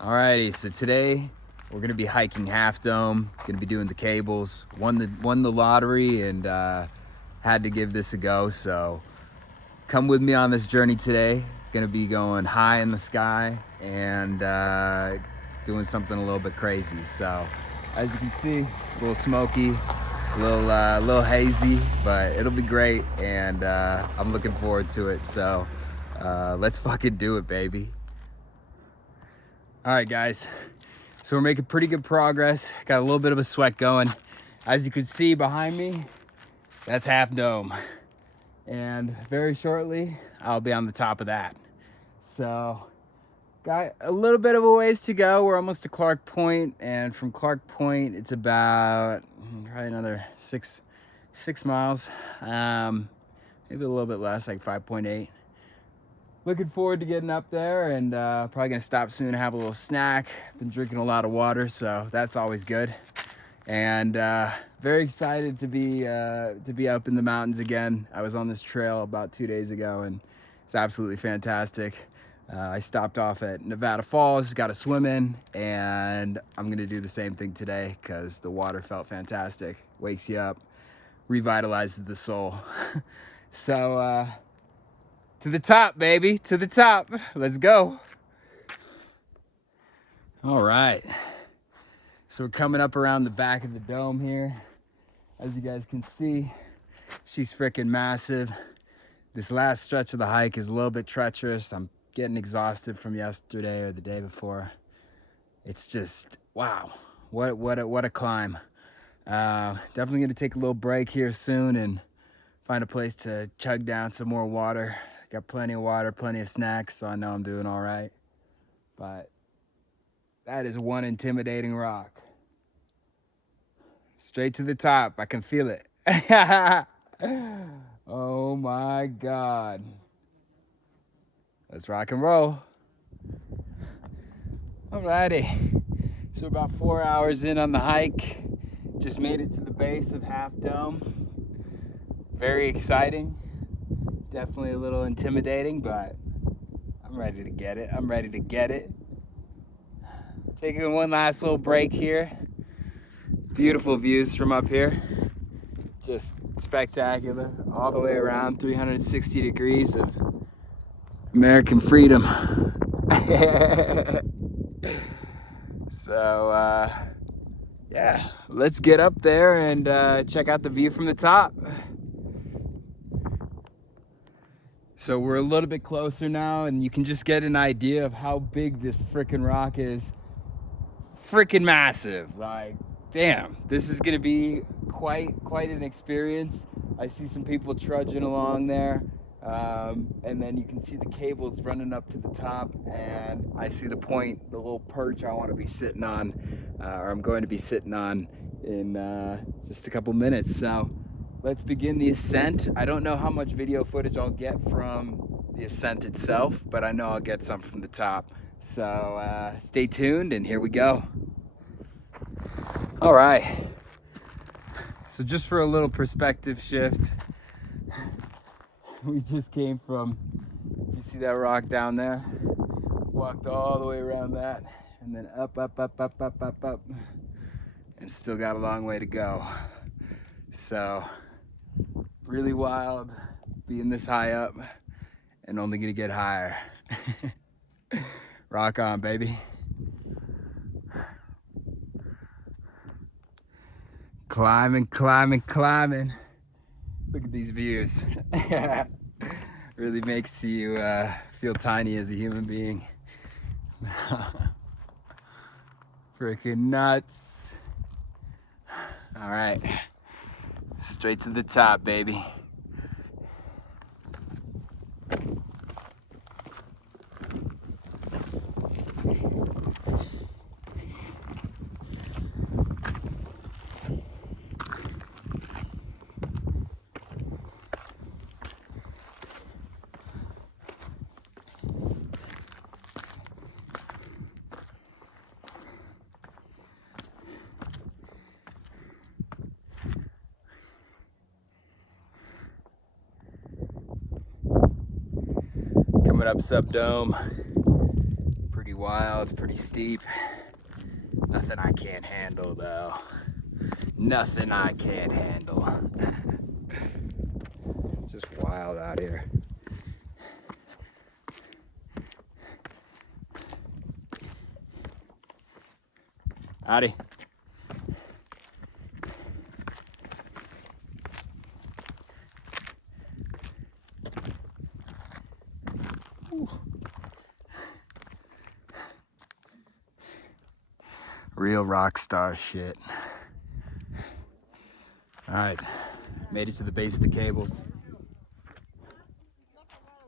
Alrighty, so today we're gonna be hiking Half Dome. Gonna be doing the cables. Won the lottery and had to give this a go. So come with me on this journey today. Gonna be going high in the sky and doing something a little bit crazy. So as you can see, a little smoky, a little hazy, but it'll be great, and I'm looking forward to it. So let's fucking do it, baby. All right, guys, so we're making pretty good progress. Got a little bit of a sweat going. As you can see behind me, that's Half Dome. And very shortly, I'll be on the top of that. So got a little bit of a ways to go. We're almost to Clark Point, and from Clark Point, it's about probably another six miles. Maybe a little bit less, like 5.8. Looking forward to getting up there, and probably gonna stop soon and have a little snack. Been drinking a lot of water, so that's always good. And very excited to be up in the mountains again. I was on this trail about 2 days ago, and it's absolutely fantastic. I stopped off at Nevada Falls, got a swim in, and I'm gonna do the same thing today because the water felt fantastic. Wakes you up, revitalizes the soul. So to the top, baby, to the top. Let's go. All right. So we're coming up around the back of the dome here. As you guys can see, she's freaking massive. This last stretch of the hike is a little bit treacherous. I'm getting exhausted from yesterday or the day before. It's just, wow, what a climb. Definitely gonna take a little break here soon and find a place to chug down some more water. Got plenty of water, plenty of snacks, so I know I'm doing all right. But that is one intimidating rock. Straight to the top, I can feel it. Oh my God. Let's rock and roll. Alrighty, so we're about 4 hours in on the hike. Just made it to the base of Half Dome. Very exciting. Definitely a little intimidating, but I'm ready to get it. I'm ready to get it. Taking one last little break here. Beautiful views from up here. Just spectacular. All the way around, 360 degrees of American freedom. So, yeah, let's get up there and check out the view from the top. So we're a little bit closer now, and you can just get an idea of how big this freaking rock is. Freaking massive. Like, damn, this is gonna be quite an experience. I see some people trudging along there, and then you can see the cables running up to the top, and I see the point, the little perch I want to be sitting on, or I'm going to be sitting on in just a couple minutes. So let's begin the ascent. I don't know how much video footage I'll get from the ascent itself, but I know I'll get some from the top. So stay tuned, and here we go. All right. So just for a little perspective shift, we just came from, you see that rock down there? Walked all the way around that, and then up, and still got a long way to go. So really wild being this high up, and only gonna get higher. Rock on, baby. Climbing. Look at these views. Really makes you feel tiny as a human being. Freaking nuts. All right, straight to the top, baby. Coming up Subdome. Pretty wild, pretty steep. Nothing I can't handle though. Nothing I can't handle. It's just wild out here. Howdy. Real rock star shit. All right, made it to the base of the cables.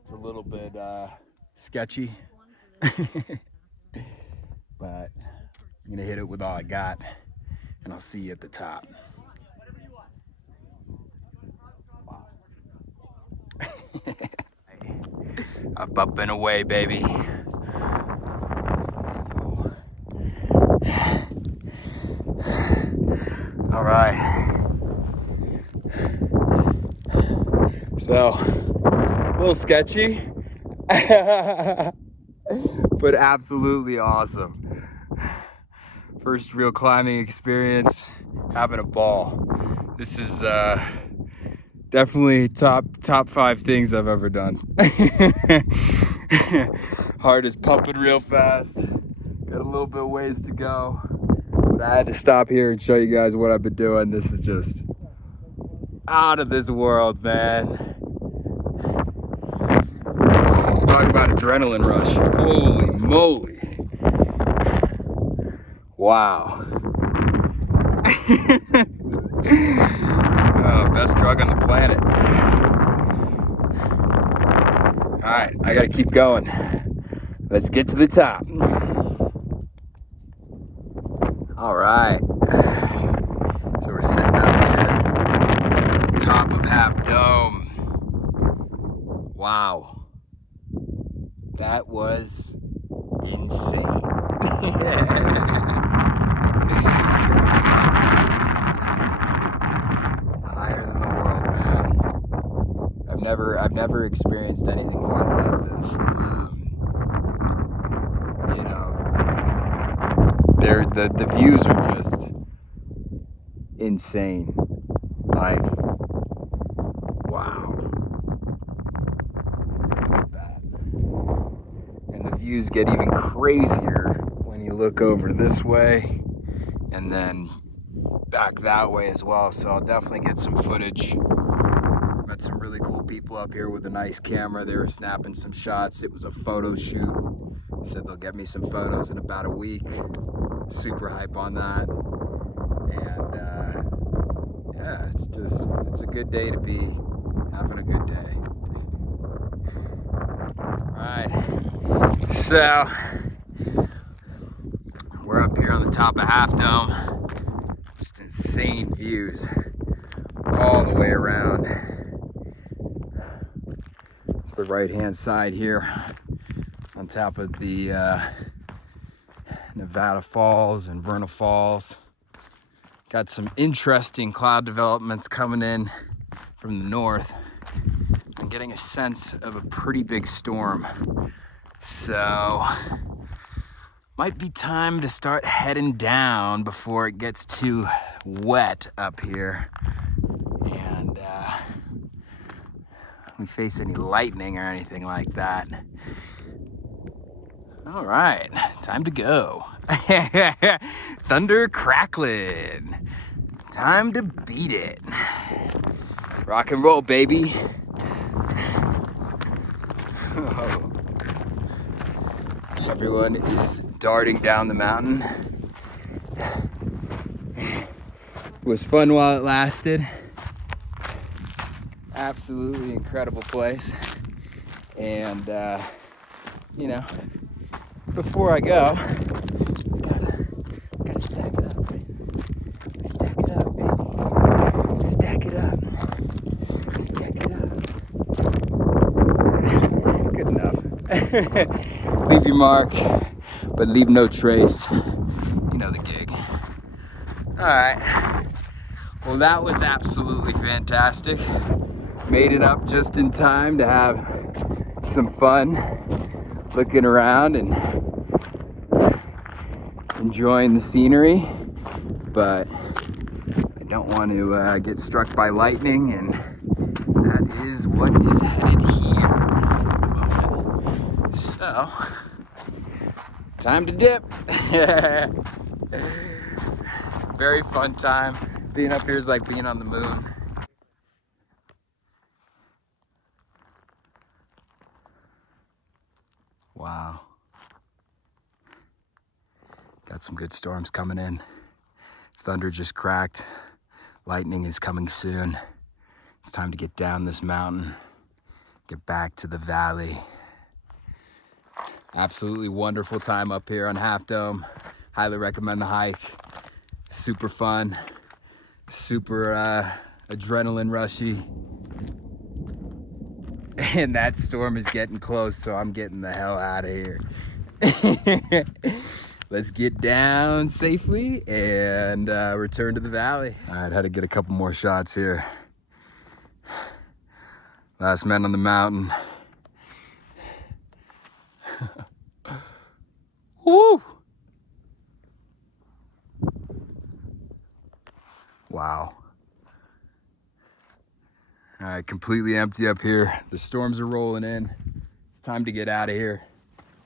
It's a little bit sketchy, but I'm gonna hit it with all I got, and I'll see you at the top. Up and away, baby. All right. So, a little sketchy, but absolutely awesome. First real climbing experience, having a ball. This is definitely top 5 things I've ever done. Heart is pumping real fast. Got a little bit of ways to go, but I had to stop here and show you guys what I've been doing. This is just out of this world, man. Talk about adrenaline rush. Holy moly. Wow. Best drug on the planet. All right, I gotta keep going. Let's get to the top. All right. So we're sitting up here on top of Half Dome. Wow. That was insane. Higher than the world, man. I've never experienced anything quite like this. You know, the views are just insane. Like, wow. Look at that. And the views get even crazier when you look over this way and then back that way as well. So I'll definitely get some footage. Met some really cool people up here with a nice camera. They were snapping some shots. It was a photo shoot. Said they'll get me some photos in about a week. Super hype on that. And yeah, it's a good day to be having a good day. All right, so we're up here on the top of Half Dome. Just insane views all the way around. It's the right-hand side here on top of the Nevada Falls and Vernal Falls. Got some interesting cloud developments coming in from the north. I'm getting a sense of a pretty big storm. So, might be time to start heading down before it gets too wet up here. And we face any lightning or anything like that. All right, time to go. Thunder crackling. Time to beat it. Rock and roll, baby. Everyone is darting down the mountain. It was fun while it lasted. Absolutely incredible place. And, you know, before I go, gotta stack it up. Stack it up, baby. Stack it up. Stack it up. Good enough. Leave your mark, but leave no trace. You know the gig. All right. Well, that was absolutely fantastic. Made it up just in time to have some fun looking around and enjoying the scenery, but I don't want to get struck by lightning, and that is what is headed here. So, time to dip. Very fun time. Being up here is like being on the moon. Wow. Got some good storms coming in. Thunder just cracked. Lightning is coming soon. It's time to get down this mountain, get back to the valley. Absolutely wonderful time up here on Half Dome. Highly recommend the hike. Super fun, super adrenaline rushy. And that storm is getting close, so I'm getting the hell out of here. Let's get down safely and return to the valley. All right, had to get a couple more shots here. Last man on the mountain. Woo! Wow. All right, completely empty up here. The storms are rolling in. It's time to get out of here.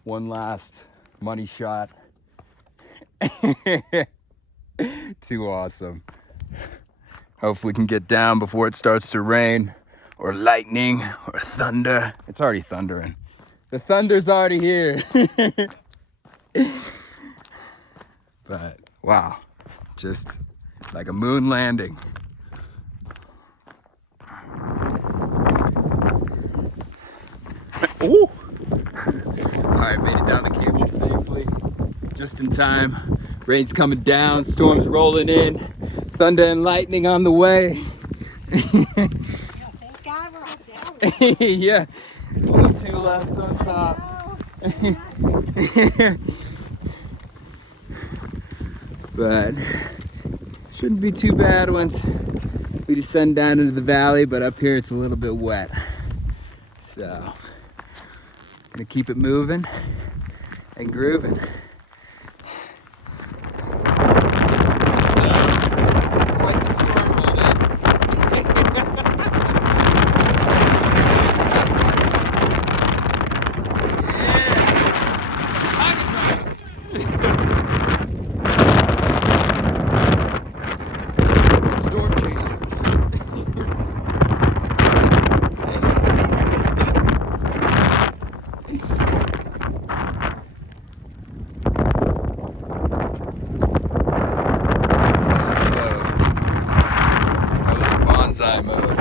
One last money shot. Too awesome. Hopefully we can get down before it starts to rain or lightning or thunder. It's already thundering. The thunder's already here. But wow, just like a moon landing. Ooh. All right, made it down the cable safely, just in time. Rain's coming down, storms rolling in, thunder and lightning on the way. Thank God we're all down. Yeah, only 2 left on top. But shouldn't be too bad once we descend down into the valley, but up here it's a little bit wet. So, gonna keep it moving and grooving. So, quite the storm rolled in. Storm chasers. This is slow. Call this bonsai mode.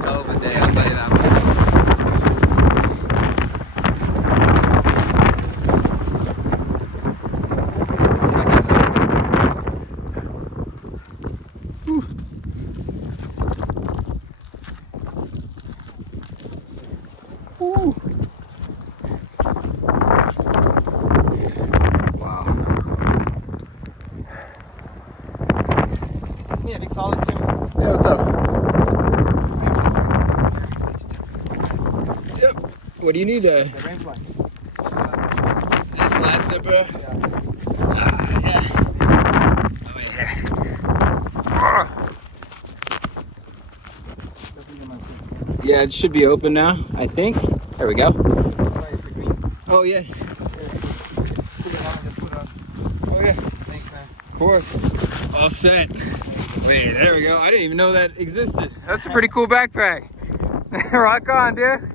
Hell of a day, I'll tell you that much. Woo. Wow. Yeah, big solid too. Yeah, what's up? Yep. What do you need? The range one. This last zipper? Yeah. Oh, yeah. Yeah, it should be open now, I think. There we go. Oh, yeah. Oh, yeah. Thanks, man. Of course. All set. Wait, there we go. I didn't even know that existed. That's a pretty cool backpack. Rock on, dude.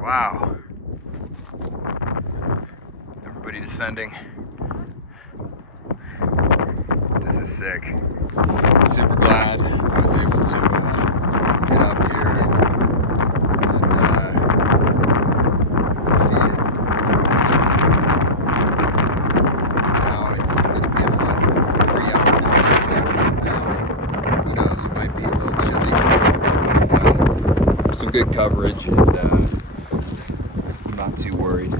Wow. Everybody descending. This is sick. Super glad I was able to get up here and see it before the storm. Now it's going to be a fun 3-hour descent down in the valley. Who knows, it might be a little chilly. Some good coverage, and I'm not too worried.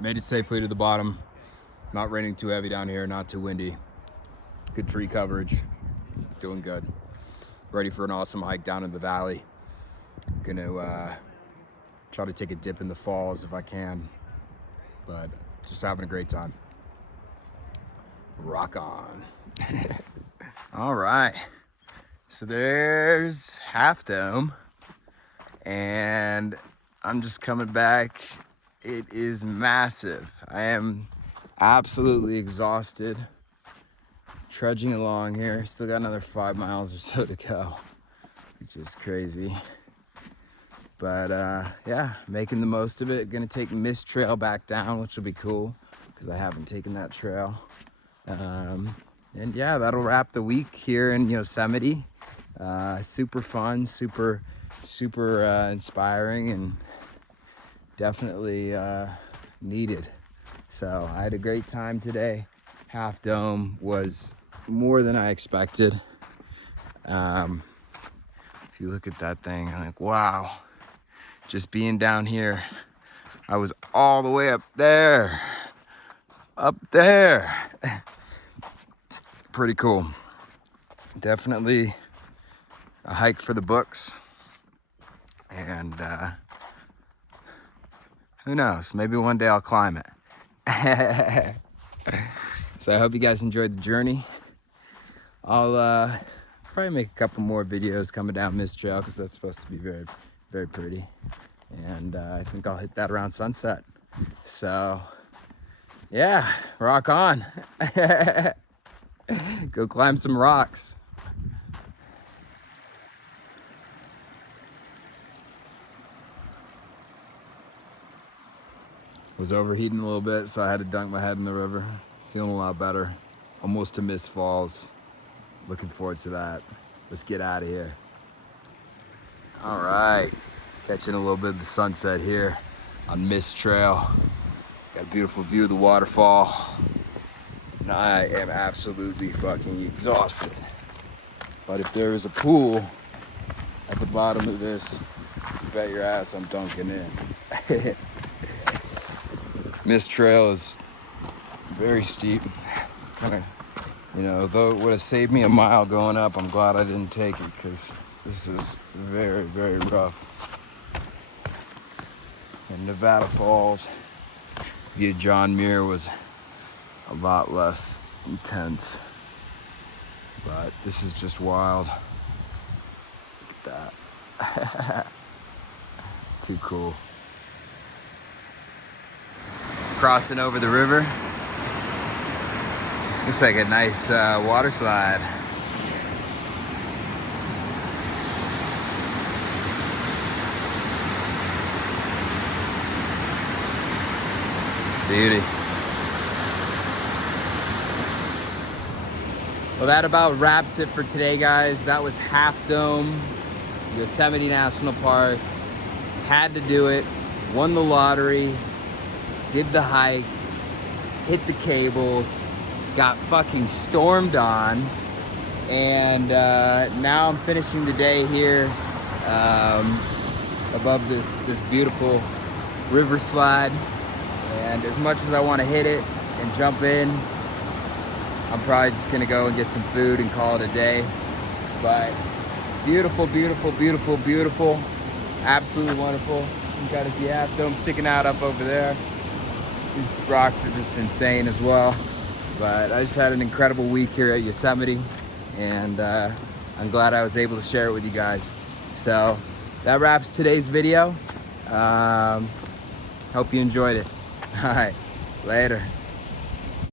Made it safely to the bottom. Not raining too heavy down here, not too windy. Good tree coverage, doing good. Ready for an awesome hike down in the valley. Gonna try to take a dip in the falls if I can, but just having a great time. Rock on. All right, so there's Half Dome, and I'm just coming back. It is massive. I am absolutely exhausted trudging along here. Still got another 5 miles or so to go, which is crazy. But yeah, making the most of it. Gonna take Mist Trail back down, which will be cool because I haven't taken that trail. And yeah, that'll wrap the week here in Yosemite. Super fun, super inspiring, and definitely needed. So I had a great time today. Half Dome was more than I expected. If you look at that thing, I'm like, wow. Just being down here, I was all the way up there. Pretty cool. Definitely a hike for the books. And who knows, maybe one day I'll climb it. So I hope you guys enjoyed the journey. I'll probably make a couple more videos coming down Mist Trail because that's supposed to be very, very pretty. And I think I'll hit that around sunset. So yeah, rock on. Go climb some rocks. Was overheating a little bit, so I had to dunk my head in the river. Feeling a lot better. Almost to Mist Falls. Looking forward to that. Let's get out of here. All right, catching a little bit of the sunset here on Mist Trail. Got a beautiful view of the waterfall. And I am absolutely fucking exhausted. But if there is a pool at the bottom of this, you bet your ass I'm dunking in. Mist Trail is very steep. Kinda, though it would have saved me a mile going up, I'm glad I didn't take it because this is very, very rough. And Nevada Falls via John Muir was a lot less intense. But this is just wild. Look at that. Too cool. Crossing over the river. Looks like a nice water slide. Beauty. Well, that about wraps it for today, guys. That was Half Dome, Yosemite National Park. Had to do it. Won the lottery. Did the hike. Hit the cables. Got fucking stormed on. And now I'm finishing the day here above this beautiful river slide. And as much as I want to hit it and jump in, I'm probably just gonna go and get some food and call it a day. But beautiful, beautiful, beautiful, beautiful. Absolutely wonderful. You got a Half Dome sticking out up over there. These rocks are just insane as well. But I just had an incredible week here at Yosemite, and I'm glad I was able to share it with you guys. So that wraps today's video. Hope you enjoyed it. All right, later.